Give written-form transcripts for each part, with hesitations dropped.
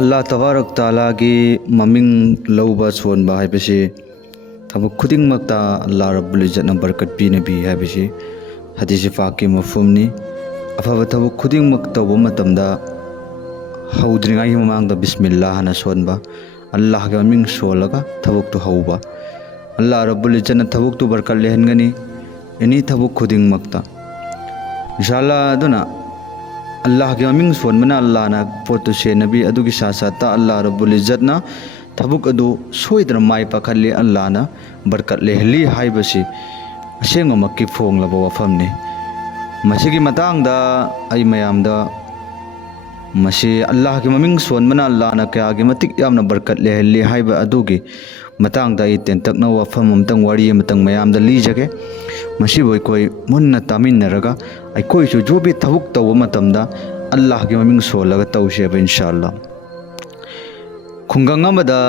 अल्लाह तबारक ताला की ममिंग लौबा सोनबा हाइबसे थबक खुदिंगमक्ता अल्लाह रब्बुल इज्जतना बरकत पीनबी हाइबसे हदीस पाक की मफहूमनी अफब थबक खुदिंगमक तौबा मतमदा हौद्रिंगाई ममांगदा बिस्मिल्लाह हना सोनबा अल्लाह के ममिंग सोलगा थबक तो हौबा अल्लाह रब्बुल इज्जतना थबक तो बरकत लेहनगनी एनी थबक खुदिंगमक्ता इंशाअल्लाह दुना अल्लाह के ममिंग सोनबना अल्लाह ना पोतु से नबी अदुगी साथ अल्लाह रब्बुल इज्जत ना थबुक अदु सोइदना माय पाखले अल्लाह ना बरकत लेहली हाइबसी असेंगमक्की फोंगलब वफमने मसिगी मतांगदा आई मयामदा मसी अल्लाह के ममिंग सोनबना अल्लाह ना कयागी मतिक यामना बरकत लेहली हाइबा अदुगी मतांगदा आई तेंतकना वफम अमतंग वारी अमतंग मयामदा लीजगे मसी बोय कोई मुन्ना तामिनरगा आई कोई जो भी थबुक तव मतमदा अल्लाह के ममिंग सोलगा तौसेब इंशाअल्लाह खुंगंग अमदा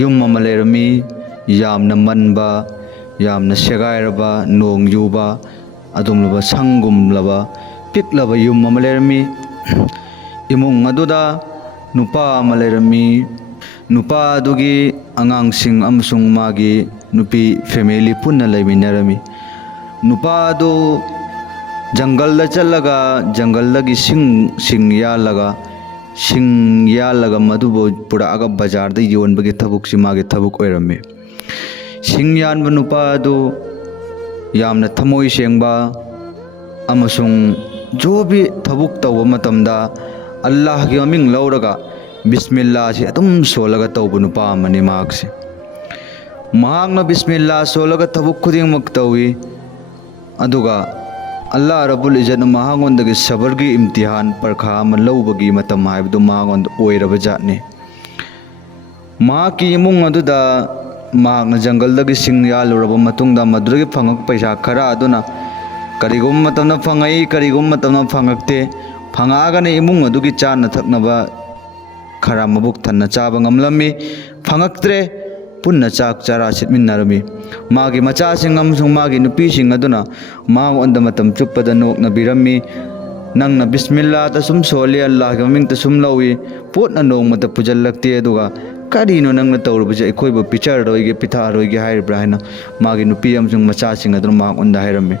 युम अमा लेरमी यामना मनबा यामना सेगायरबा नोंग युबा अदुमलबा संगुमलबा पिकलबा युम अमा लेरमी इमुंग अदुदा नुपा अमा लेरमी नुपा अदुगी अंगांगसिंग अमसुंग मागी नुपी फैमिली पुन्ना लेमिनरमी नुपादो जंगल चलगा जंगल की सिंग यालगा मधुबो पुरागा बाजार द योनबगे थबुक सिमागे थबुक ओइरमे सिंग यानब नुपादो यामना थमोई सेंबा अमसुंग जो भी थबुक तव मतमदा अल्लाह की ममिंग लौरगा बिस्मिल्लाह से अदुम सोलगा तव नुपा मने मागसे महागना बिस्मिल्लाह सोलगा थबुक खुदिंग मक्तवी अदुगा अल्लाह रब्बुल इज्जत महागोंदगी सबर की इम्तिहान परखा अमा लौबगी मतम हाइबदु महागोंद ओइरबा जातने माकी इमुंग अदुदा मागना जंगलदगी सिंग यालुरबा मतुंगदा मदुरगी फंगक पैसा खरा अदुना करिगुम मतमना फंगई करिगुम मतमना फंगकते फंगागने इमुंग अदुगी चाना थकनबा खरा मबुक थन्ना चाबा ngamlami फंगक्त्रे पुन्ना चाक चारा सिटमिन्नरमी मागी मचासिंग अमसुंग मागी नुपीसिंग अदुना मांगोंदा मतम चुप्पदा नोकना बिरम्मी नंगना बिस्मिल्लाह ता सुम सोले अल्लाह के ममिंग ता सुम लौई पोतना नोंगमता पुजल्लक्ते अदुगा करीनो नंगना तौरबजे अखोइबो पिचर रोइगे पिथा रोइगे हाइरब्रा हैना मागी नुपी अमसुंग मचासिंग अदुना मांगोंदा हाइरम्मी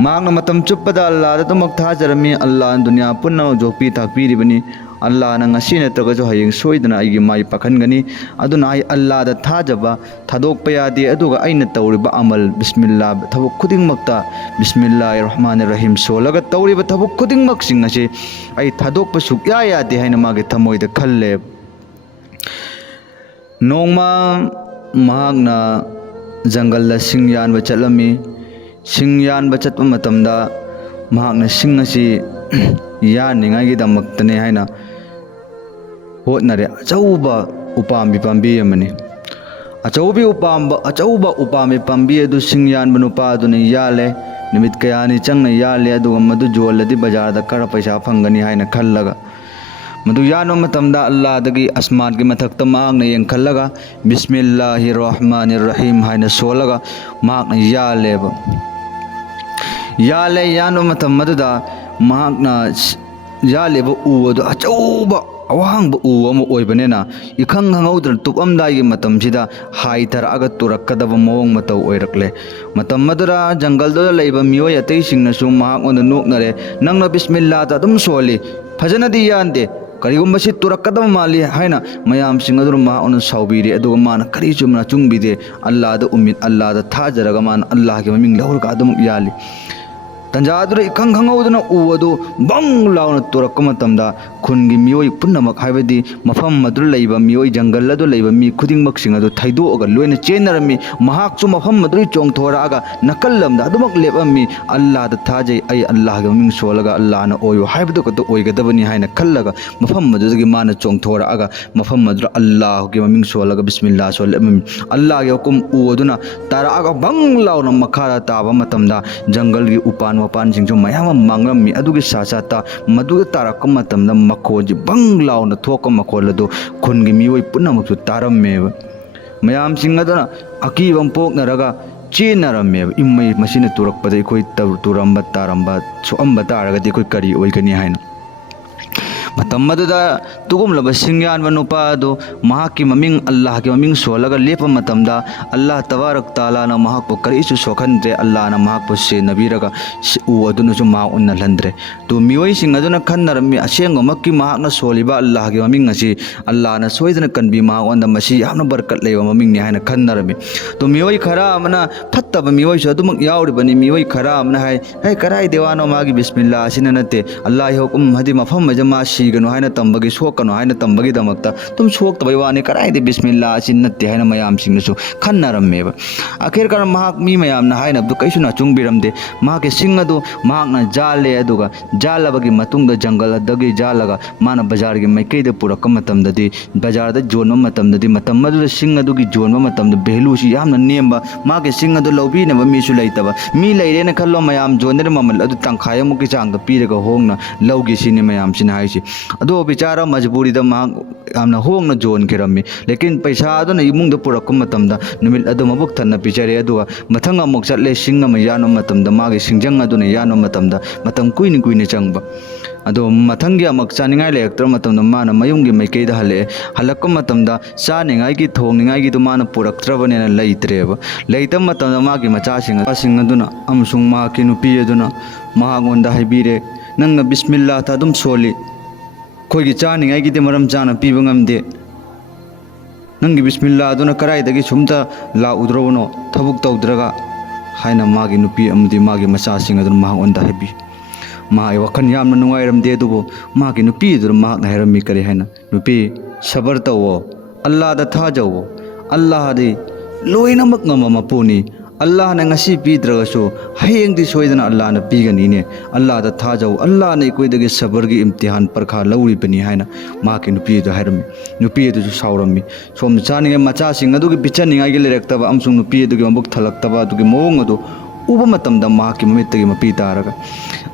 मांगना मतम चुप्पदा अल्लाह दा तुमक थाजरमी अल्लाह दुनिया पुन्ना जोपी थापीरिबनी अल्लाह नंगसी नत्रगजो हयेंग सोइदना आइगे माई पाखनगनी अदुना आई अल्लाह दा थाजबा थादोकपा यादे अदुगा आइना तौरिबा अमल बिस्मिल्लाह थबुक खुदिंगमक्ता बिस्मिल्लाहिर रहमानिर रहीम सोलगा तौरिबा थबुक खुदिंगमक सिंग असे आई थादोकपा सुक्या यादे हाइना मागे थमोइदा खल्ले नोंगमा महागना जंगल सिंग यानबा चलमी सिंग यानबा चतपा मतमदा महागना सिंग असे यानिंगाइगिदमक्तने हाइना होटनरे अचौबा उपाम्बी पाम्बी अमने अचौबा उपाम्बी पाम्बी अदु सिंग यानबा नुपा अदुने याले निमित कयानि चंगना याले अदुगा मदु जोलदि बाजारदा करा पैसा फंगनी हाइना खल्लगा मदु यानो मतमदा अल्लाह दगी अस्मान के मथक्ता मांगना यंखल्लगा बिस्मिल्लाहिर रहमानिर रहीम हाइना सोलगा मांगना यालेबा याले यानो मतम मदुदा महागना यालेबा उवदो अचौबा अवांग उम ओइबनेना इखंग हंगौद्र तुपमदाई मतमसिदा हाइथरअगा तुरक्कदब मवंग मतौ ओइरक्ले मतम मदुरा जंगलदो लैबा मियोय अतैसिंगनसु महागोंद नोकनरे नंगना बिस्मिल्लाह ता अदुम सोली फजनदी यानदे करिगुम्बसि तुरक्कदब माली हाइना मयाम सिंगदुर महागोंद साउबीरे अदुगा माना करि चुमना चुंगबिदे अल्लाहदा उम्मीद अल्लाहदा थाजरगा मान अल्लाह के ममिंग लौरगा अदुम याली तंजादुर इखंग खंगौदना उवदो बंग लाउना तुरक्क मतमदा खुनगी मियोय पुन्नमक हाइबदी मफम मदुर लैबा मियोय जंगल अदु लैबा मी खुदिंगमक सिंग अदु थाइदोअगा लोइना चेनरमी महाकसु मफम मदुर चोंगथोरागा नकललमदा अदुमक लेबमी अल्लाहदा थाजै आई अल्लाह के ममिंग सोलगा अल्लाहना ओयो हाइबदो कतो ओइगदबनी हाइना खल्लगा मफम मदुरगी माना चोंगथोरागा मफम मदुर अल्लाह के ममिंग सोलगा बिस्मिल्लाह सोलम अल्लाह के हुकुम उवदुना तारागा बंग लाउना मखारा ताबा मतमदा जंगल की उपान वपान सिंह मयाम मांगरमी अदुगी सासाता मदुगा तारक मतमदा मखोजी बंग लाउना थोक मखोलदो खुनगी मियोय पुनमकसु तारमेब मयाम सिंह अदुना अकीबम पोकनरगा चेनरमेब इम्मई मसिना तुरक्पदा अखोय तुरंबा तारंबा सोअंबा तारगदि अखोय करी ओइगनी हाइना ꯃꯇꯝ ꯑꯗꯨꯗ ꯇꯨꯒꯨꯝꯂꯕ ꯁꯤꯡꯌꯥꯟꯕ ꯅꯨꯄꯥ ꯑꯗꯨ ꯃꯍꯥꯛꯀꯤ ꯃꯃꯤꯡ ꯑꯜꯂꯥꯍꯒꯤ ꯃꯃꯤꯡ ꯁꯣꯜꯂꯒ ꯂꯦꯞꯄ ꯃꯇꯝꯗ ꯑꯜꯂꯥꯍ ꯇꯕꯥꯔꯛ ꯇꯥꯂꯥꯅ ꯃꯍꯥꯛꯄꯨ ꯀꯔꯤꯁꯨ ꯁꯣꯛꯍꯟꯗ꯭ꯔꯦ ꯑꯜꯂꯥꯍꯅ ꯃꯍꯥꯛꯄꯨ ꯁꯦꯟꯅꯕꯤꯔꯒ ꯎ ꯑꯗꯨꯅꯁꯨ ꯃꯍꯥꯛ ꯎꯅꯍꯟꯗ꯭ꯔꯦ ꯇꯨ ꯃꯤꯑꯣꯏꯁꯤꯡ ꯑꯗꯨꯅ ꯈꯟꯅꯔꯝꯃꯤ ꯑꯁꯦꯡꯕꯃꯛꯀꯤ ꯃꯍꯥꯛꯅ ꯁꯣꯜꯂꯤꯕ ꯑꯜꯂꯥꯍꯒꯤ ꯃꯃꯤꯡ ꯑꯁꯤ ꯑꯜꯂꯥꯍꯅ ꯁꯣꯏꯗꯅ ꯀꯟꯕꯤ ꯃꯍꯥꯛꯉꯣꯟꯗ ꯃꯁꯤ ꯌꯥꯝꯅ ꯕꯔꯀꯠ ꯂꯩꯕ ꯃꯃꯤꯡꯅꯤ ꯍꯥꯏꯅ ꯈꯟꯅꯔꯝꯃꯤ ꯇꯨ ꯃꯤꯑꯣꯏ ꯈꯔ ꯑꯃꯅ ꯐꯠꯇꯕ ꯃꯤꯑꯣꯏꯁꯨ ꯑꯗꯨꯃꯛ ꯌꯥꯎꯔꯤꯕꯅꯤ ꯃꯤꯑꯣꯏ ꯈꯔ ꯑꯃꯅ ꯍꯥꯏ ꯍꯦ ꯀꯔꯥꯏꯗꯩ ꯋꯥꯅꯣ ꯃꯥꯒꯤ ꯕꯤꯁꯃꯤꯜꯂꯥ ꯑꯁꯤꯅ ꯅꯠꯇꯦ ꯑꯜꯂꯥꯍꯤ ꯍꯨꯀꯨꯝ ꯍꯥꯏꯗꯤ ꯃꯐꯝ ꯑꯁꯤꯗ ꯃꯥ ꯁꯤꯒꯅꯨ ꯍꯥꯏꯅ ꯇꯝꯕꯒꯤ ꯁꯣꯛꯀꯅꯨ ꯍꯥꯏꯅ ꯇꯝꯕꯒꯤꯗꯃꯛꯇ ꯑꯗꯨꯝ ꯁꯣꯛꯇꯕꯩ ꯋꯥꯅꯤ ꯀꯔꯥꯏꯗꯩ ꯕꯤꯁꯃꯤꯜꯂꯥ ꯑꯁꯤ ꯅꯠꯇꯦ ꯍꯥꯏꯅ ꯃꯌꯥꯝꯁꯤꯡꯅꯁꯨ ꯈꯟꯅꯔꯝꯃꯦꯕ ꯑꯈꯦꯔ ꯀꯥꯟꯅ ꯃꯍꯥꯛ ꯃꯤ ꯃꯌꯥꯝꯅ ꯍꯥꯏꯅꯕꯗꯨ ꯀꯩꯁꯨ ꯅꯥꯆꯨꯡꯕꯤꯔꯝꯗꯦ ꯃꯍꯥꯛꯀꯤ ꯁꯤꯡ ꯑꯗꯨ ꯃꯍꯥꯛꯅ ꯖꯥꯜꯂꯦ ꯑꯗꯨꯒ ꯖꯥꯜꯂꯕꯒꯤ ꯃꯇꯨꯡꯗ ꯖꯪꯒꯜ ꯑꯗꯨꯗꯒꯤ ꯖꯥꯜꯂꯒ ꯃꯥꯅ ꯕꯖꯥꯔꯒꯤ ꯃꯥꯏꯀꯩꯗ ꯄꯨꯔꯛꯄ ꯃꯇꯝꯗꯗꯤ ꯕꯖꯥꯔꯗ ꯌꯣꯟꯕ ꯃꯇꯝꯗꯗꯤ ꯃꯇꯝ ꯑꯗꯨꯗ ꯁꯤꯡ ꯑꯗꯨꯒꯤ ꯌꯣꯟꯕ ꯃꯇꯝꯗ ꯚꯦꯂꯨꯁꯤ ꯌꯥꯝꯅ ꯅꯦꯝꯕ ꯃꯥꯒꯤ ꯁꯤꯡ ꯑꯗꯨ ꯂꯧꯕꯤꯅꯕ ꯃꯤꯁꯨ ꯂꯩꯇꯕ ꯃꯤ ꯂꯩꯔꯦꯅ ꯈꯜꯂꯣ ꯃꯌꯥꯝ ꯌꯣꯟꯗꯅ ꯃꯃꯜ ꯑꯗꯨ ꯇꯪꯈꯥꯏ ꯑꯃꯨꯛꯀꯤ ꯆꯥꯡꯗ ꯄꯤꯔꯒ ꯍꯣꯡꯅ ꯂꯧꯒꯦ ꯁꯤꯅꯤ ꯃꯌꯥꯝꯁꯤꯅ ꯍꯥꯏꯁꯤ ꯑꯗꯣ ꯕꯤꯆꯥꯔ ꯃꯖꯕꯨꯔꯤꯗ ꯃꯍꯥꯛ ꯌꯥꯝꯅ ꯍꯣꯡꯅ ꯌꯣꯟꯈꯤꯔꯝꯃꯤ ꯂꯦꯀꯤꯟ ꯄꯩꯁꯥ ꯑꯗꯨꯅ ꯏꯃꯨꯡꯗ ꯄꯨꯔꯛꯄ ꯃꯇꯝꯗ ꯅꯨꯃꯤꯠ ꯑꯗꯨ ꯃꯕꯨꯛ ꯊꯟꯅ ꯄꯤꯖꯔꯦ ꯑꯗꯨꯒ ꯃꯊꯪ ꯑꯃꯨꯛ ꯆꯠꯂꯦ ꯁꯤꯡ ꯑꯃ ꯌꯥꯟꯕ ꯃꯇꯝꯗ ꯃꯥꯒꯤ ꯁꯤꯡꯖꯪ ꯑꯗꯨꯅ ꯌꯥꯟꯕ ꯃꯇꯝꯗ ꯃꯇꯝ ꯀꯨꯏꯅ ꯀꯨꯏꯅ ꯆꯪꯕ ꯑꯗꯣ ꯃꯊꯪꯒꯤ ꯑꯃꯨꯛ ꯆꯥꯅꯤꯡꯉꯥꯏ ꯂꯩꯔꯛꯇ꯭ꯔꯕ ꯃꯇꯝꯗ ꯃꯥꯅ ꯃꯌꯨꯝꯒꯤ ꯃꯥꯏꯀꯩꯗ ꯍꯜꯂꯛꯑꯦ ꯍꯜꯂꯛꯄ ꯃꯇꯝꯗ ꯆꯥꯅꯤꯡꯉꯥꯏꯒꯤ ꯊꯣꯡꯅꯤꯡꯉꯥꯏꯒꯤꯗꯨ ꯃꯥꯅ ꯄꯨꯔꯛꯇ꯭ꯔꯕꯅꯤꯅ ꯂꯩꯇ꯭ꯔꯦꯕ ꯂꯩꯇꯕ ꯃꯇꯝꯗ ꯃꯥꯒꯤ ꯃꯆꯥꯁꯤꯡ ꯑꯗꯨꯅ ꯑꯃꯁꯨꯡ ꯃꯍꯥꯛꯀꯤ ꯅꯨꯄꯤ ꯑꯗꯨꯅ ꯃꯍꯥꯛꯉꯣꯟꯗ ꯍꯥꯏꯕꯤꯔꯦ ꯅꯪꯅ ꯕꯤꯁꯃꯤꯜꯂꯥꯍꯇ ꯑꯗꯨꯝ ꯁꯣꯜꯂꯤ ꯑꯩꯈꯣꯏꯒꯤ ꯆꯥꯅꯤꯡꯉꯥꯏꯒꯤꯗꯤ ꯃꯔꯝ ꯆꯥꯅ ꯄꯤꯕ ꯉꯝꯗꯦ ꯅꯪꯒꯤ ꯕꯤꯁꯃꯤꯜꯂꯥ ꯑꯗꯨꯅ ꯀꯗꯥꯏꯗꯒꯤ ꯁꯨꯝꯇ ꯂꯥꯛꯎꯗ꯭ꯔꯕꯅꯣ ꯊꯕꯛ ꯇꯧꯗ꯭ꯔꯒ ꯍꯥꯏꯅ ꯃꯥꯒꯤ ꯅꯨꯄꯤ ꯑꯃꯗꯤ ꯃꯥꯒꯤ ꯃꯆꯥꯁꯤꯡ ꯑꯗꯨꯅ ꯃꯍꯥꯛꯉꯣꯟꯗ ꯍꯥꯏꯕꯤ ꯃꯍꯥꯛꯀꯤ ꯋꯥꯈꯜ ꯌꯥꯝꯅ ꯅꯨꯡꯉꯥꯏꯔꯝꯗꯦ ꯑꯗꯨꯕꯨ ꯃꯍꯥꯛꯀꯤ ꯅꯨꯄꯤ ꯑꯗꯨꯅ ꯃꯍꯥꯛꯅ ꯍꯥꯏꯔꯝꯃꯤ ꯀꯔꯤ ꯍꯥꯏꯅ ꯅꯨꯄꯤ ꯁꯕꯔ ꯇꯧꯋꯣ ꯑꯜꯂꯥꯍꯗ ꯊꯥꯖꯧꯋꯣ ꯑꯜꯂꯥꯍꯗꯤ ꯂꯣꯏꯅꯃꯛ ꯉꯝꯕ ꯃꯄꯨꯅꯤ ꯑꯜꯂꯥꯍꯅ ꯉꯁꯤ ꯄꯤꯗ꯭ꯔꯒꯁꯨ ꯍꯌꯦꯡꯗꯤ ꯁꯣꯏꯗꯅ ꯑꯜꯂꯥꯍꯅ ꯄꯤꯒꯅꯤꯅꯦ ꯑꯜꯂꯥꯍꯗ ꯊꯥꯖꯧ ꯑꯜꯂꯥꯍꯅ ꯑꯩꯈꯣꯏꯗꯒꯤ ꯁꯕꯔꯒꯤ ꯏꯝꯇꯤꯍꯥꯟ ꯄꯔꯈꯥ ꯂꯧꯔꯤꯕꯅꯤ ꯍꯥꯏꯅ ꯃꯍꯥꯛꯀꯤ ꯅꯨꯄꯤ ꯑꯗꯨ ꯍꯥꯏꯔꯝꯃꯤ ꯅꯨꯄꯤ ꯑꯗꯨꯁꯨ ꯁꯥꯎꯔꯝꯃꯤ ꯁꯣꯝꯗ ꯆꯥꯅꯤꯡꯉꯥꯏ ꯃꯆꯥꯁꯤꯡ ꯑꯗꯨꯒꯤ ꯄꯤꯖꯅꯤꯡꯉꯥꯏꯒꯤ ꯂꯩꯔꯛꯇꯕ ꯑꯃꯁꯨꯡ ꯅꯨꯄꯤ ꯑꯗꯨꯒꯤ ꯃꯕꯨꯛ ꯊꯜꯂꯛꯇꯕ ꯑꯗꯨꯒꯤ ꯃꯑꯣꯡ ꯑꯗꯨ ꯎꯕ ꯃꯇꯝꯗ ꯃꯍꯥꯛꯀꯤ ꯃꯃꯤꯠꯇꯒꯤ ꯃꯄꯤ ꯇꯥꯔꯒ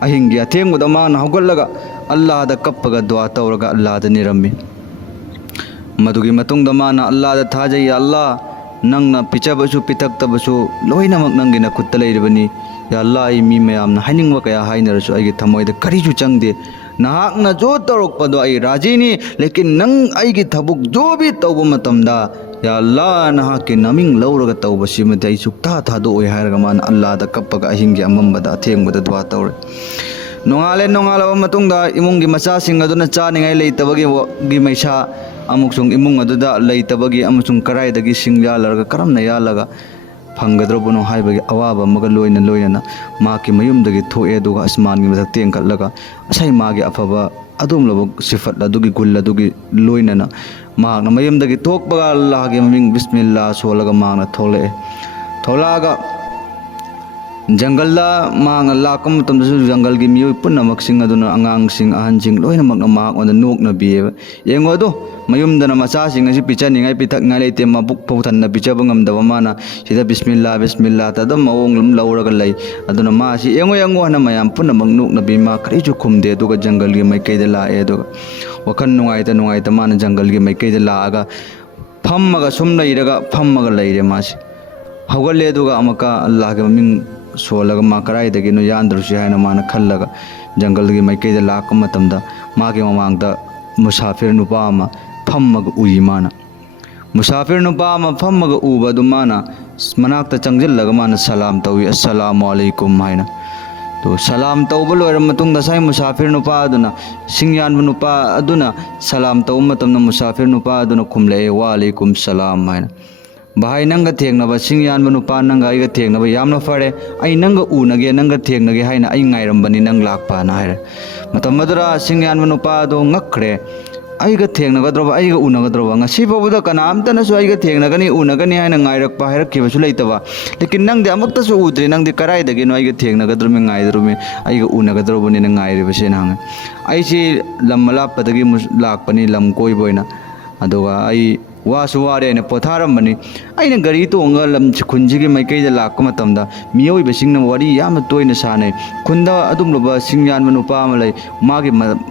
ꯑꯍꯤꯡꯒꯤ ꯑꯊꯦꯡꯕꯗ ꯃꯥꯅ ꯍꯧꯒꯠꯂꯒ ꯑꯜꯂꯥꯍꯗ ꯀꯞꯄꯒ ꯗꯨઆ ꯇꯧꯔꯒ ꯑꯜꯂꯥꯍꯗ ꯅꯤꯔꯝꯃꯤ ꯃꯗꯨꯒꯤ ꯃꯇꯨꯡꯗ ꯃꯥꯅ ꯑꯜꯂꯥꯍꯗ ꯊꯥꯖꯩ ꯑꯜꯂꯥꯍ ꯅꯪꯅ ꯄꯤꯖꯕꯁꯨ ꯄꯤꯊꯛꯇꯕꯁꯨ ꯂꯣꯏꯅꯃꯛ ꯅꯪꯒꯤ ꯅꯈꯨꯠꯇ ꯂꯩꯔꯤꯕꯅꯤ ꯌꯥ ꯑꯜꯂꯥꯍ ꯑꯩ ꯃꯤ ꯃꯌꯥꯝꯅ ꯍꯥꯏꯅꯤꯡꯕ ꯀꯌꯥ ꯍꯥꯏꯅꯔꯁꯨ ꯑꯩꯒꯤ ꯊꯃꯣꯏꯗ ꯀꯔꯤꯁꯨ ꯆꯪꯗꯦ ꯅꯍꯥꯛꯅ ꯖꯣ ꯇꯧꯔꯛꯄꯗꯣ ꯑꯩ ꯔꯥꯖꯤꯅꯤ ꯂꯦꯀꯤꯟ ꯅꯪ ꯑꯩꯒꯤ ꯊꯕꯛ ꯖꯣꯕꯤ ꯇꯧꯕ ꯃꯇꯝꯗ ꯌꯥ ꯑꯜꯂꯥꯍ ꯅꯍꯥꯛꯀꯤ ꯅꯃꯤꯡ ꯂꯧꯔꯒ ꯇꯧꯕꯁꯤꯃꯗꯤ ꯑꯩ ꯁꯨꯛꯊꯥ ꯊꯥꯗꯣꯛꯑꯣꯏ ꯍꯥꯏꯔꯒ ꯃꯥꯅ ꯑꯜꯂꯥꯍꯗ ꯀꯞꯄꯒ ꯑꯍꯤꯡꯒꯤ ꯑꯃꯝꯕꯗ ꯑꯊꯦꯡꯕꯗ ꯗꯨઆ ꯇꯧꯔꯦ ꯅꯣꯡꯉꯥꯜꯂꯦ ꯅꯣꯡꯉꯥꯜꯂꯕ ꯃꯇꯨꯡꯗ ꯏꯃꯨꯡꯒꯤ ꯃꯆꯥꯁꯤꯡ ꯑꯗꯨꯅ ꯆꯥꯅꯤꯡꯉꯥꯏ ꯂꯩꯇꯕꯒꯤ ꯃꯩꯁꯥ ꯑꯃꯁꯨꯡ ꯏꯃꯨꯡ ꯑꯗꯨꯗ ꯂꯩꯇꯕꯒꯤ ꯑꯃꯁꯨꯡ ꯀꯔꯥꯏꯗꯒꯤ ꯁꯤꯡ ꯌꯥꯜꯂꯔꯒ ꯀꯔꯝꯅ ꯌꯥꯜꯂꯒ ꯐꯪꯒꯗ꯭ꯔꯕꯅꯣ ꯍꯥꯏꯕꯒꯤ ꯑꯋꯥꯕ ꯑꯃꯒ ꯂꯣꯏꯅꯅ ꯃꯍꯥꯛꯀꯤ ꯃꯌꯨꯝꯗꯒꯤ ꯊꯣꯛꯑꯦ ꯑꯗꯨꯒ ꯑꯁꯃꯥꯟꯒꯤ ꯃꯊꯛꯇ ꯌꯦꯡꯈꯠꯂꯒ ꯉꯁꯥꯏ ꯃꯥꯒꯤ ꯑꯐꯕ ꯑꯗꯨꯒꯨꯝꯂꯕ ꯁꯤꯐꯠ ꯑꯗꯨꯒꯤ ꯒꯨꯜ ꯑꯗꯨꯒꯤ ꯂꯣꯏꯅꯅ ꯃꯍꯥꯛꯅ ꯃꯌꯨꯝꯗꯒꯤ ꯊꯣꯛꯄꯒ ꯑꯜꯂꯥꯍꯒꯤ ꯃꯃꯤꯡ ꯕꯤꯁꯃꯤꯜꯂꯥ ꯁꯣꯜꯂꯒ ꯃꯍꯥꯛꯅ ꯊꯣꯛꯂꯛꯑꯦ ꯊꯣꯛꯂꯛꯑꯒ ꯖꯪꯒꯜꯗ ꯃꯍꯥꯛꯅ ꯂꯥꯛꯄ ꯃꯇꯝꯗꯁꯨ ꯖꯪꯒꯜꯒꯤ ꯃꯤꯑꯣꯏ ꯄꯨꯝꯅꯃꯛꯁꯤꯡ ꯑꯗꯨꯅ ꯑꯉꯥꯡꯁꯤꯡ ꯑꯍꯟꯁꯤꯡ ꯂꯣꯏꯅꯃꯛꯅ ꯃꯍꯥꯛꯉꯣꯟꯗ ꯅꯣꯛꯅꯕꯤꯌꯦꯕ ꯌꯦꯡꯉꯣ ꯑꯗꯣ ꯃꯌꯨꯝꯗꯅ ꯃꯆꯥꯁꯤꯡ ꯑꯁꯤ ꯄꯤꯖꯅꯤꯡꯉꯥꯏ ꯄꯤꯊꯛꯅꯤꯡꯉꯥꯏ ꯂꯩꯇꯦ ꯃꯕꯨꯛ ꯐꯥꯎ ꯊꯟꯅ ꯄꯤꯖꯕ ꯉꯝꯗꯕ ꯃꯥꯅ ꯁꯤꯗ ꯕꯤꯁꯃꯤꯜꯂꯥ ꯕꯤꯁꯃꯤꯜꯂꯥꯇ ꯑꯗꯨꯝ ꯃꯑꯣꯡ ꯑꯗꯨꯝ ꯂꯧꯔꯒ ꯂꯩ ꯑꯗꯨꯅ ꯃꯥꯁꯤ ꯌꯦꯡꯉꯣ ꯌꯦꯡꯉꯣ ꯍꯥꯏꯅ ꯃꯌꯥꯝ ꯄꯨꯝꯅꯃꯛ ꯅꯣꯛꯅꯕꯤ ꯃꯥ ꯀꯔꯤꯁꯨ ꯈꯨꯝꯗꯦ ꯑꯗꯨꯒ ꯖꯪꯒꯜꯒꯤ ꯃꯥꯏꯀꯩꯗ ꯂꯥꯛꯑꯦ ꯑꯗꯨꯒ ꯋꯥꯈꯜ ꯅꯨꯡꯉꯥꯏꯇ ꯃꯥꯅ ꯖꯪꯒꯜꯒꯤ ꯃꯥꯏꯀꯩꯗ ꯂꯥꯛꯑꯒ ꯐꯝꯃꯒ ꯁꯨꯝ ꯂꯩꯔꯒ ꯐꯝꯃꯒ ꯂꯩꯔꯦ ꯃꯥꯁꯤ ꯍꯧꯒꯠꯂꯦ ꯑꯗꯨꯒ ꯑꯃꯨꯛꯀ ꯑꯜꯂꯥꯍꯒꯤ ꯃꯃꯤꯡ ꯁꯣꯜꯂꯒ ꯃꯥ ꯀꯗꯥꯏꯗꯒꯤꯅꯣ ꯌꯥꯟꯗ꯭ꯔꯁꯤ ꯍꯥꯏꯅ ꯃꯥꯅ ꯈꯜꯂꯒ ꯖꯪꯒꯜꯒꯤ ꯃꯥꯏꯀꯩꯗ ꯂꯥꯛꯄ ꯃꯇꯝꯗ ꯃꯥꯒꯤ ꯃꯃꯥꯡꯗ ꯃꯨꯁꯥꯐꯤꯔ ꯅꯨꯄꯥ ꯑꯃ ꯐꯝꯃꯒ ꯎꯏ ꯃꯥꯅ ꯃꯨꯁꯥꯐꯤꯔ ꯅꯨꯄꯥ ꯑꯃ ꯐꯝꯃꯒ ꯎꯕ ꯑꯗꯨ ꯃꯥꯅ ꯃꯅꯥꯛꯇ ꯆꯪꯁꯤꯜꯂꯒ ꯃꯥꯅ ꯁꯂꯥꯝ ꯇꯧꯏ ꯑꯁꯁꯂꯥꯃꯨ ꯑꯂꯩꯀꯨꯝ ꯍꯥꯏꯅ तो सलाम तौबा लोइरब मतुंगदा साइ मुसाफिर नुपा अदुना सिंगयान नुपा अदुना सलाम तौब मतमना मुसाफिर नुपा अदुना खुमले वा अलैकुम सलाम हाइना भाई नंगा थेंगनबा सिंगयान नुपा नंगा आइगा थेंगनबा यामना फरे आई नंगा उनगे नंगा थेंगनगे हाइना आई ngairambani nang lakpa na haire matam madura सिंगयान नुपा दो ngakre aiga thengnagadroba aiga unagadroba ngasi babuda kanamta na su aiga thengnagani unagani haina ngairakpa hairakkibasu leitaba lekin nangde amakta su udre nangde karai dagi no aiga thengnagadrome ngaidrome aiga unagadrobani na ngairibase nang ai si lam malappadagi lakpani lam koiboina aduga ai Vasu वारे ने पोथारमनी अइना गरी तोंगा lump खुनजिगी माइकैदा लाक्क मतमदा मियोइबसिंगना वारी याम तोइना साने खुंदा अदुमलबा सिंगयान मनुपा अमा लै मागे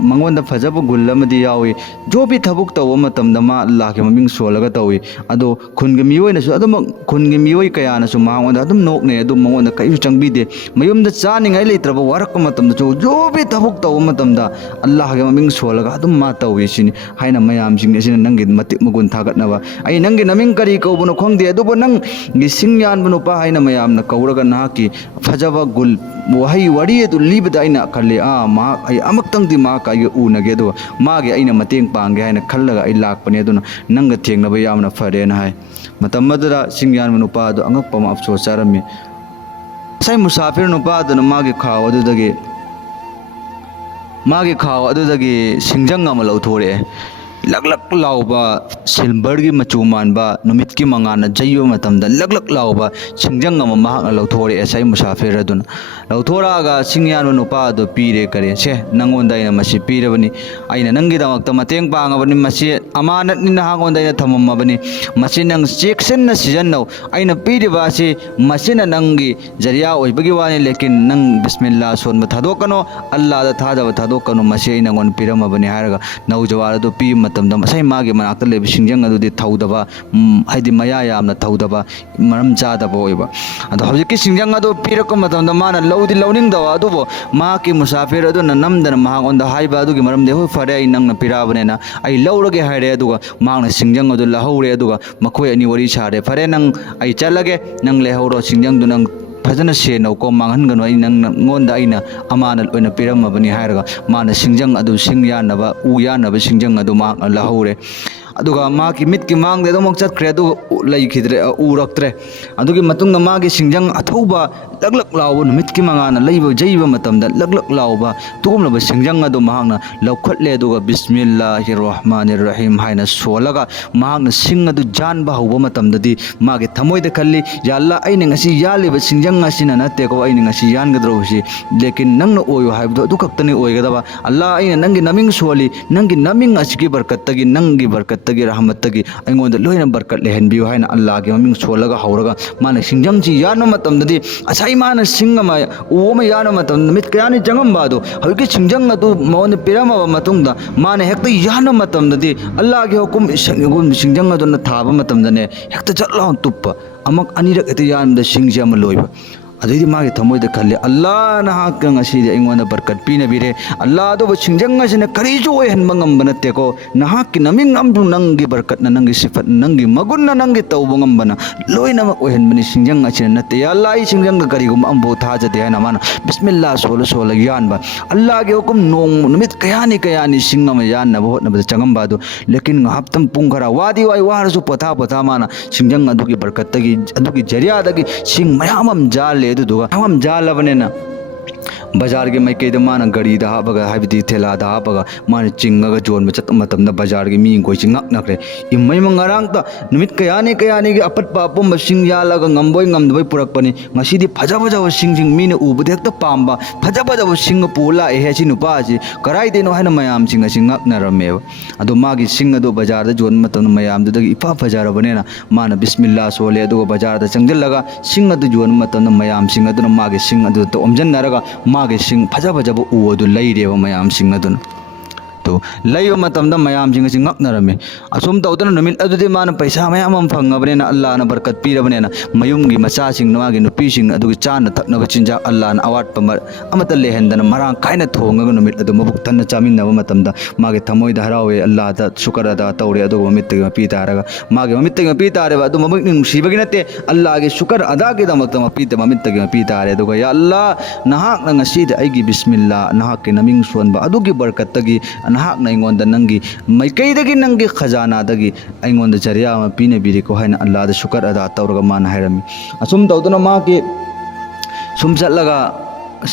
मंगोंदा फजब गुल अमदि यावी जोबि थबुक तव मतमदा मा अल्लाह के ममिंग सोलगा तवी अदो खुनगे मियोइनासु अदम खुनगे मियोइ कयानासु मांगोंदा अदम नोकने अदुम मंगोंदा कयु चंगबिदे मयुमदा चानिंगाइ लेत्रबा वारक्क मतमदा जोबि थबुक तव मतमदा अल्लाह के ममिंग सोलगा अदुम मा तवी सिनि हाइना मयाम सिंग सिना नंगे मतिक मगुन थागतनबा आई नंगे नमिंग करी कौबनो खोंगदे अदुबो नंग गी सिंगयान बनुपा हाइना मयामना कौरगा नाकी फजबा गुल वही वरी अदु लीबदा आइना खल्ले मा आई अमक्तंगदि मा कागे उनगे अदु मागे आइना मतेंग पांगे हाइना खल्लगा आई लाकपने अदुना नंगा थेंगनबा यामना फरेना हाय मतम मदरा सिंगयान बनुपा अदु अंगकपमा अफसोस Charmi sai musafir nupa aduna magi khaw adudagi singjang ama lauthore लग लग लाउबा सिल्वर की मचू मानबा नुमित की मंगाना जइयो मतमदा लग लग लाउबा सिंजंग अमा महाक लौथोरे एसै मुसाफिर अदुन लौथोरागा सिंगयान नुपा दो पीरे करे से नंगोंदा इना मसी पीरबनी आइना नंगी दमक्ता मतेंग पांगबनी मसी अमानत नि नहागोंदा इना थममबनी मसी नंग चेक्सन न सीजन नो आइना पीरिबा से मसीना नंगी जरिया ओइबगी वानी लेकिन नंग बिस्मिल्लाह सोन थादोकनो अल्लाह दा थादब थादोकनो मसी नंगोन पीरमबनी हारगा नौजवार दो पी मतमदा मसै मागे मनाक्ता लेब सिंजंग अदुदि थौदबा हाइदि मया यामना थौदबा मरम जादबा ओइबा अदो हजिकि सिंजंग अदु पीरक मतमदा माना लौदि लौनिंगदवा अदुबो माके मुसाफिर अदुना नमदना महागोंदा हाइबा अदुगि मरमदे हो फरे आई नंगना पिराबनेना आई लौरगे हाइरे अदुगा मांगना सिंजंग अदु लहौरे अदुगा मखोय अनि वरी सारे फरे नंग आई चलगे नंग लेहौरो सिंजंग दु नंग फजना सेनो को मांगनगनो आई नंग ngोंदा आइना अमानत ओइना पिरमबनी हाइरगा माना सिंजंग अदु सिंगयानबा उ यानबा सिंजंग अदु मा लहौरे अदुगा माकी मिट की मांगदे दमक चतख्रे अदु लैखिद्रे उरक्त्रे अदुगी मतुंगना मागी सिंजंग अथौबा लगलग लाव नुमित की मंगाना लैब जैब मतमदा लगलग लावबा तुगुमलबा सिंजंग अदु महांगना लौखटले अदुगा बिस्मिल्लाहिर रहमानिर रहीम हाइना सोलगा महांगना सिंग अदु जानबा हौबा मतमददि मागे थमोइदा खल्ली या अल्लाह आइना ngasi यालेबा सिंजंग ngasiना नते को आइना ngasi यानगद्रोसी लेकिन नंगना ओयो हाइबदो अदु खक्तने ओइगदबा अल्लाह आइना नंगी नमिंग सोली नंगी नमिंग असकी बरकतगी नंगी बरकत तगी रहमत तगी अइंगोंदा लोइना बरकत लेहनबियो हाइना अल्लाह के ममिंग सोलगा हौरगा माना सिंजंग जी यानो मतमददि असai माना सिंगमा ओमा यानो मतम मित कयानि जंगमबादो हौके सिंजंग अदु मोन पिरमबा मतुंगदा माना हेक्ता यानो मतमददि अल्लाह के हुकुम सिंजंग अदुना थाबा मतमदने हेक्ता जटलाउ तुप्पा अमक अनिरक एते यानदा सिंगजे अमा लोइबा अदुदि मागे थमोइदा खल्ले अल्लाह नहाक ngasi अइंगोंदा बरकत पीना बिरे अल्लाह दो सिंजंग ngasiना करिजो ओइहनबा ngamba natteko nahakki naming amdu nangi बरकत na nangi sifat nangi magun na nangi tauba ngambana loina mak oihanbani singjang ngasiना natte ya Allah I singjang ga karigum ambo thajade haina mana bismillah sola sola yanba Allah ge hukum nong numit kayani singama yanna bo hotna changamba do lekin haptam pung khara wadi wai warsu potha mana singjang adugi बरकत tagi adugi jariya dagi sing mayamam jale दुगा हम जालबनेना बाजार के मैकेद माना गड़ी हाबगा हाबदी थेला हाबगा माने चिंगगा zone चत मतमदा बाजार के मी कोई चिंगक नखरे इमै मंगारांग ता निमित कयाने के अपट पापम सिंग यालगा ngamboi ngamdoi पुरकपनी ngसीदी फजा फजा सिंग मीने उबदे हक्ता पांबा फजा सिंग पोला ए हेची नुपा जी कराई देनो हैना मयाम सिंग सिंगक नरमेव अदो मागी सिंग अदो बाजार द जोन मतम मयाम दगी इफा फजारबनेना माना बिस्मिल्लाह सोले अदो बाजार द चंगजलगा सिंग अदो जोन मतम मयाम सिंग अदो मागे सिंग अदो तो ओमजन नरगा मागे सिंग फजा उ अदु लैरेबा मयाम सिंग अदुन तो लैब मतमदा मयाम सिंग सि ngaknarame asum tawdana numit adudi mana paisa mayam am phangabnena Allah na barkat pirabnena mayumgi macha sing nawagi nupi sing adugi chana thaknaba chinja Allah na awat pamar amata lehendana marang kaina thongaga numit adu mabuk tanna chaminna matamda mage thamoi da harawe Allah da shukara da tawre adu mamit ge pi taraga mage mamit ge pi tare adu mabuk ning sibagi natte Allah ge shukar ada ge da makta pi ta mamit ge pi tare adu ya Allah nahak na ngasi da aigi bismillah nahak ke naming suan ba adu ge barkat tagi nahak na ingonda nangi maikai dagi nangi khazana dagi ingonda jariya ma pine biri ko haina Allah da shukar ada tawraga man hairami asum tawduna ma ke sum chatlaga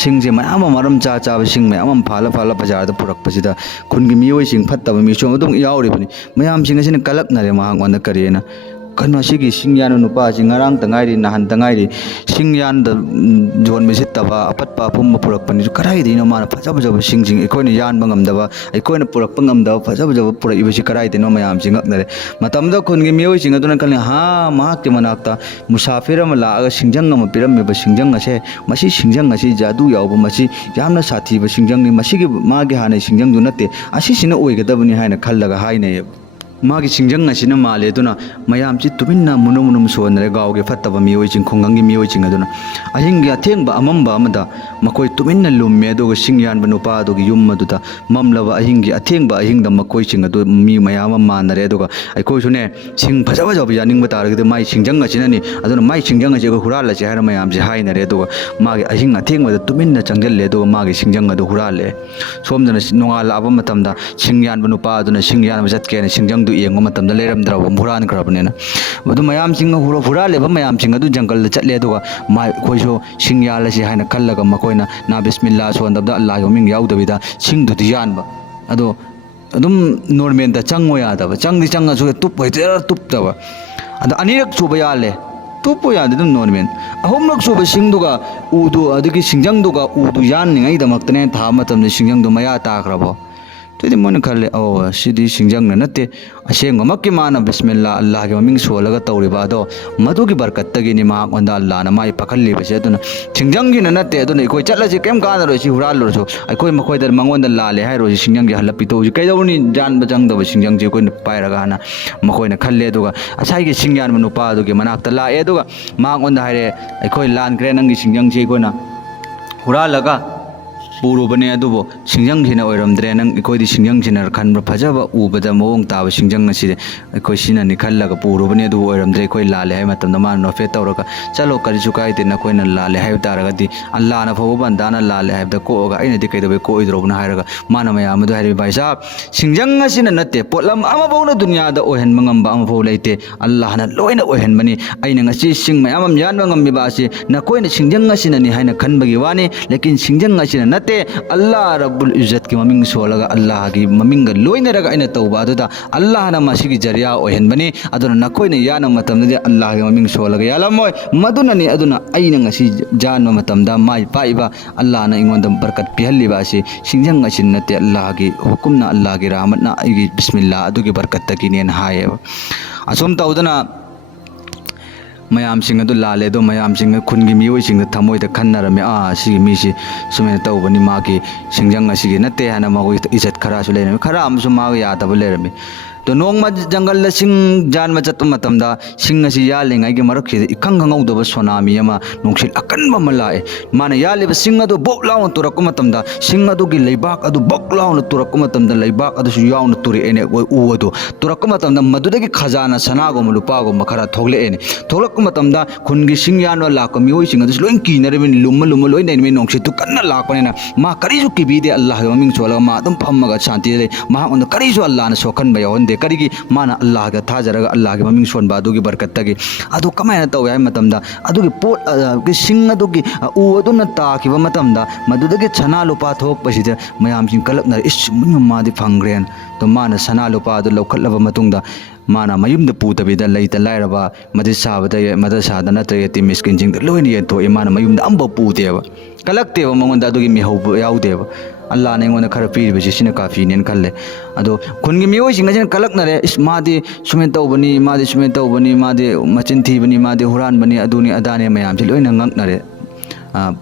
singje mayam maram cha sing mayam phala bajar da purak pasida khungi mioi sing phattaba mi chom dum yauri bani mayam sing asina kalak nare ma ngonda karena kano sigi singyan nupa si ngarang tangayri nahan tangayri singyan da jon misit taba apat pa pum purak pani karai di no mana phaja phaja sing ikoi ni yan bangam daba ikoi na purak pangam daba phaja phaja purak ibisi karai di no mayam sing nare matam da khun gi mioi sing aduna kal ha mahak ti manakta musafir am la aga singjang am piram me ba singjang ase masi singjang ase jadu yaw ba masi yamna sathi ba singjang ni masi gi ma gi hane singjang du natte asi sina oigadabani haina khallaga haine मागी सिंजंग असिना माले दुना मयाम ची तुमिन्ना मुनु मुनु सोनरे गावगे फत्तबा मियोइ चिंग खोंगंगी मियोइ चिंग दुना अहिंग या थेंगबा अमंबा अमदा मकोइ तुमिन्ना लुम्मे दोग सिंगयान बनुपा दोग yum मदुदा ममलबा अहिंगी अथेंगबा अहिंग the मकोइ चिंग दु मी मयाम मानरे दोग अइकोइ सुने सिंग फजबा जब यानिंग बतारगे माइ सिंजंग असिनानि अदुना माइ सिंजंग असे हुराल असे हार मयाम जे हाइनरे दोग मागी अहिंग अथेंगबा तुमिन्ना चंगले दोग मागी सिंजंग अदु हुराले सोमदना नोंगाल आबा मतमदा सिंगयान बनुपा अदुना सिंगयान मजतके सिंजंग येंगो मतमदा लेरमद्रब हुरान खरबनेना मदु मयाम सिंग हुरा लेबा मयाम सिंग अदु जंगल चले दुगा मा खोइसो सिंगयाल असे हाइना खल्लगा मकोइना ना बिस्मिल्लाह सोंदबदा अल्लाह योमिंग याउदबिदा सिंग दुदि यानबा अदो अदुम नॉर्मल दा चंगो यादबा चंगदि चंगा सु तुप होइतेर तुपदबा अदो अनिरक सुबा याले तुपो यादे दम नॉर्मल अहोमरक सुबा सिंगदुगा उदु अदुगी सिंजंगदुगा उदु याननिंगाइ दमक्तने था मतमदे सिंजंगदु मया ताखरबो तो मन खल ओ सिदी सिंजंग नते असेंगमक्की माना बिस्मिल्लाह अल्लाह के ममिंग सोलगा तौरिबा दो मधुगी बरकत्तगी नि मा ओंदा अल्लाह ना माइ पखल्ली बसे अदुना सिंजंग गी नते अदुना इकोइ चलजे केम कानरो सि हुरालो सो अकोइ मखोइ दर मंगोंदा लाले हाइरो सिंजंग गी हल्ला पितो कैदौनी जान बजंग दब सिंजंग जे कोइ पाइरगा ना मखोइना खल्ले दुगा असाइगी सिंग्यान मनुपा दुगे मनाक्ता लाए दुगा मा ओंदा हाइरे अकोइ लान क्रे नंगी सिंजंग जे कोइना हुरालगा पुरुबने अदुबो सिंजंग हिना ओइरमद्रे नंग इकोइदि सिंजंग सिना खनब्र फजबा उबदा मोंग ताब सिंजंग असि इकोइ सिना नि खल्लगा पुरुबने अदु ओइरमद्रे इकोइ लाले हाय मतमदा मा नोफे तौरगा चलो करिसु काइते नकोइना लाले हाय तारगदि अल्लाह ना फबो बंदाना लाले हायबदा कोगा आइना दि कैदबे को इद्रोबना हायरगा माना मयाम अदु हायरि भाई साहब सिंजंग असिना नते पोलम अमा बौना दुनियादा ओहन मंगम बा अमा फौ लेते अल्लाह ना लोइना ओहन बनी आइना ngasi सिंग मयाम यान मंगम बिबासि नकोइना सिंजंग असिना नि हायना खनबगी वानी लेकिन सिंजंग असिना नते अल्लाह रब्बुल इज्जत की ममिंग सोलगा अल्लाह की ममिंग लोइना रगा इन तौबा अदुदा अल्लाह ना मासिगी जरिया ओहनबनी अदुना नकोइना याना मतमदि अल्लाह की ममिंग सोलगा यालमोय मदुननि अदुना आइना ngasi जान मतमदा माइ पाइबा अल्लाह ना इंगोंदा बरकत पिहल्लिबा असि सिंजंग असिन नते अल्लाह की हुकुमना अल्लाह की रहमतना आइगी बिस्मिल्लाह अदुगी बरकत तकिनेन हाये असोम तौदना मयाम सिंग अदु लाले दो मयाम सिंग खुनगी मियोइ सिंग थमोइदा खन्नरमे सि मिसि सुमेन तौबनी मागी सिंजंग असिगी नते हाना मगोइ इज्जत खरा सु लेरमे खरा अमसु माग यादब लेरमे तो नोंगमा जंगल सिंग जान मा चत मतमदा सिंग असि यालेंगाइ गे मरख इखंग खंगौदब सोनामी अमा नोंसिल अकनबा मलाए माना यालेब सिंग अदु बोक लाउन तुरक मतमदा सिंग अदुगी लेबाक अदु बोक लाउन तुरक मतमदा लेबाक अदु सु याउन तुरे एने उ अदु तुरक मतमदा मदुदगी खजाना सनागो मलुपागो मखरा थोगले एने थोगलक मतमदा खुनगी सिंग यानो लाक मियोइ सिंग अदु लोइन कीनरबिन लुम लुम लोइन नेमे नोंसि तु कन्ना लाकनेना मा करिसु किबिदे अल्लाह गे ममिंग सोला मा अदुम फम्मगा शांति ले मा ओन करिसु अल्लाह ना सोखन बयोन दे करिगी माना अल्लाह का थाजरगा अल्लाह के ममिंग सोनबा अदुगी बरकत्तगी अदु कमायना तौय मतमदा अदुगी पोट के सिंग अदुगी उ अदुना ताकिबा मतमदा मदुदगी छना लुपा थोकपसिदे मयाम सिंग कलकना इस मुन मादि फंग्रेन तो माना सना लुपा अदु लौखटलबा मतुंगदा माना मयुमदा पुतबिदा लैता लायरबा मदि साबदा मदा सादा नत्र यति मिस्किन जिंग लोइन येतो माना मयुमदा अम्बा पुतेबा कलक्तेबा मंगोंदा अदुगी मिहौ याउदेबा अल्लाह ने इंगोंदा खरा पीरिबसि सिना काफीनेन खल्ले अदो खुनगी मियोइ सिंग अजन कलक्नरे इस मादि सुमेन तौबनी मादि मचिन थीबनी मादि हुरान बनी अदुनी अदाने मयाम सि लोइन ngaknare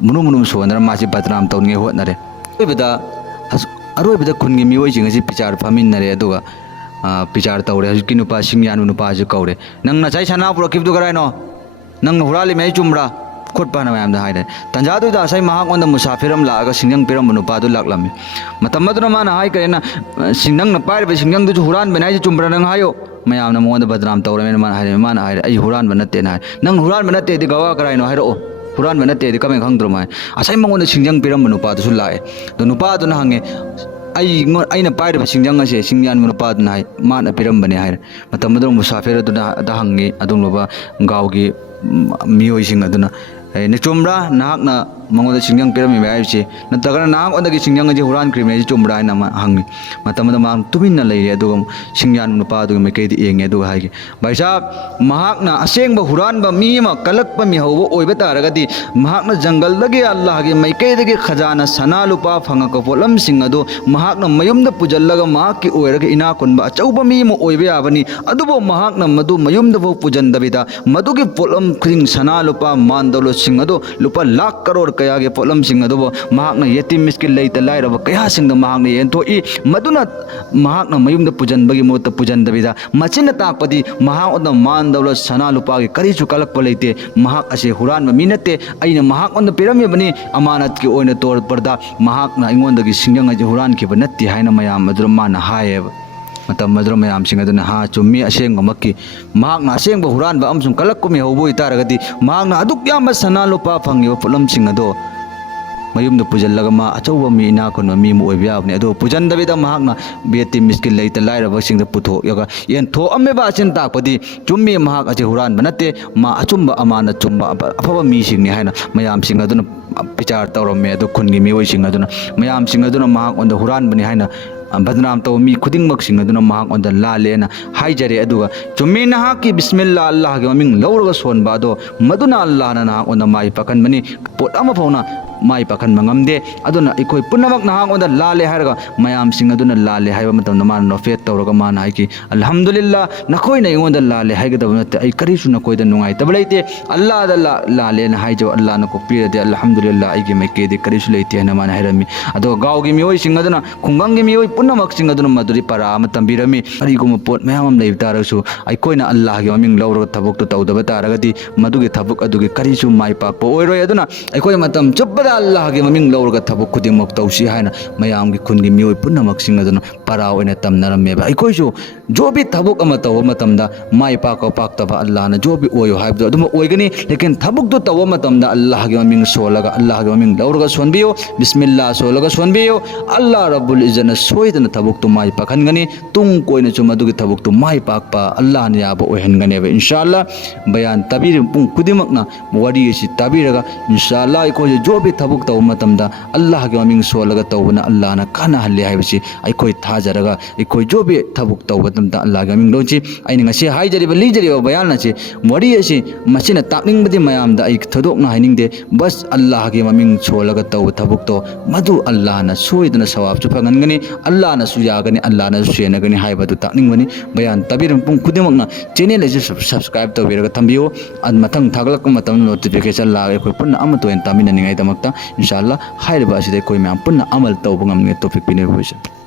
मुनु मुनु सोनरा मासि बदनाम तौनी होतनरे अरोइबदा खुनगी मियोइ सिंग असि पिचार फामिनरे अदुगा पिचार तौरे हजकी नुपा सिंगयान नुपा जे कौरे नंग ना चाइ सना पुरकिबदु कराइनो नंग हुराले मे चुमरा खोटपाना मैम हाइरे तंजादु दा साइ महाक ओंदा मुसाफिरम लागा सिंगंग पिरम नुपा दु लाकलामे मतमदुना माना हाइ करेना सिंगंग न पाइरबे सिंगंग दु हुरान बेनाइ चुमरा नंग हायो मयाम न मोंदा बदनाम तौरे मे माना हाइरे आई हुरान बनते ना नंग हुरान बनते दि गवा कराइनो हाइरो हुरान बनते दि कमे खंगद्रो माय असै मंगोंदा सिंगंग पिरम नुपा दु लाए दु नुपा दु हंगे अना पाइरब सिंजंग असे सिंगयान नुपादुना हाय माना पिरमबने हाय मतमदो मुसाफिर अदुना हंगे अदुनबा गावगी मियोइसिंग अदुना ने चुमरा नाहकना मंगोद सिंजंग पिरमी बाइबसे नतगना नांग ओंदगी सिंजंग जे हुरान क्रिमे जे चुमरा हाइना हंगी मतमदा मा तुमिन्ना लैरे अदुगा सिंजान नुपा दुगा मेकैदि एंगे अदुगा हाइगे भाई साहब महाकना असेंग हुरानबा मी अमा कलक्पा मी हौबा ओइबा तारगदि महाकना जंगलदगी अल्लाह गे मैकैदगी खजाना सना लुपा फंगका पोलम सिंग अदो महाकना मयुमदा पुजल्लगा महाकि ओइरगा इना कुनबा अचौबा मी अमा ओइबा याबनी अदुबो महाकना मदु मयुमदा बो पुजंदबिदा मदुगी पोलम खुदिंग सना लुपा मानदौलत सिंग अदो लुपा लाख करोड़ कयागे पोलम सिंग अदुबो महाकना यतीम मिस्किन लैता लाइरबा कया सिंग महाकना येंथोई मदुना महाकना मयुमदा पुजनबगी मोता पुजंदबिदा मचिन ताकपदी महाकना मानदौलत सना लुपागी करिसु कलक्पा लैते महाक असे हुरानबा मी नते अइना महाक ओंदा पिरमिबनी अमानत की ओइना तौर परदा महाकना अइंगोंदगी सिंजंग अजे हुरान किबा नते हाइना मयाम अदुरा माना हायेबा मतम मदुरा मयाम सिंग अदुना हा चुम्मी असेंग मक्की महाकना असेंग हुरानबा अमसुं कलक्कुमी हौबोइ तारगदि महाकना अदुक याम सना लुपा फंगिबा पुलम सिंग अदो मयुमदा पुजल्लगा मा अचौबा मी इना कुनबा मी मु ओइबा याबनी अदो पुजंदबिदा महाकना बेति मिस्किन लैता लाइरबा सिंग पुथो यगा येन थो अमेबा अचिन ताकपदी चुम्मी महाक अजे हुरानबा नते मा अचुम्बा अमानत चुम्बा अफबा मी सिंगनि हाइना मयाम सिंग अदुना पिचार तौरमे अदु खुनगी मिओइ सिंग अदुना मयाम सिंग अदुना महाक ओंदा हुरानबनि हाइना बदनाम तो मी खुदिंगमक सिंग अदुना महाक ओंदा लालेना हाइजरे अदुगा चुम्मी नहाकी बिस्मिल्लाह अल्लाह गे ममिंग लौरगा सोनबा अदो मदुना अल्लाह ना नहाक ओंदा माइ पाखनबनि पोट अमा fauna my पाखनबा ngamde aduna ikoi punamak nahang onda lale harga mayam sing aduna lale haiba matam man no fet tawraga man haiki alhamdulillah nakoi na ingonda lale haiga dabna ai karisu nakoi da nungai tablaite allah da lale na haijo allah na ko pire de alhamdulillah ai ge mai ke de karisu leite na man hairami ado gaw gi mioi sing aduna khungang gi mioi punamak sing aduna maduri para matam birami ari gum pot mayam am leib tarasu ai koina allah gi maming lawraga thabuk to tawdaba taragadi madugi thabuk adugi karisu mai pak po oiroi aduna ai koi matam chubba अल्लाह के ममिंग लौरगा थबक खुदिमक तौसी हाइना मयाम की खुन की मियोय पुनमक सिंग अदुना पराव ओइना तमनरमेबा अइखोइसु जो भी थबक अमा तव मतमदा माइ पाक पाक्तबा अल्लाह ना जो भी ओयो हाइबदो अदुम ओइगनी लेकिन थबक दो तव मतमदा अल्लाह के ममिंग सोलगा अल्लाह के ममिंग लौरगा सोनबियो बिस्मिल्लाह सोलगा सोनबियो अल्लाह रब्बुल इज्जत सोइदना थबक तो माइ पाखनगनी तुंग कोइना चु मदुगी थबक तो माइ पाकपा अल्लाह ने याबो ओहनगनेबा इंशाअल्लाह बयान तबीर पुंग खुदिमकना वरी सि तबीरगा इंशाअल्लाह अइखो जो भी थबक तव मतमदा अल्लाह के ममिंग सोलगा तवना अल्लाह ना काना हल्ले हाइबसि अइखोइ थाजरगा अइखोइ जो भी थबक तव मतमदा अल्लाह के ममिंग लोची अइना ngasi हाइजरिबा लीजरिबा बयान नाचे वरी असि मसिना ताकनिंगबदि मयामदा अइ थदोकना हाइनिंगदे बस अल्लाह के ममिंग सोलगा तव थबक तो मधु अल्लाह ना सोइदना सवाब चु फंगनगनी अल्लाह ना सुयागनी अल्लाह ना सुयनगनी हाइबदु ताकनिंगबनी बयान तबीर पुंग खुदिमकना चैनल असे सब्सक्राइब तवबिरगा थंबियो अद मथंग थागलक मतम नोटिफिकेशन लागे कोइ पुन्ना अमतो एन तामिननिंगाइ दमकता इंशाअल्लाह हाइरबा असिदे कोइ म्याम पुन्ना अमल तौब ngamne topic pine hoise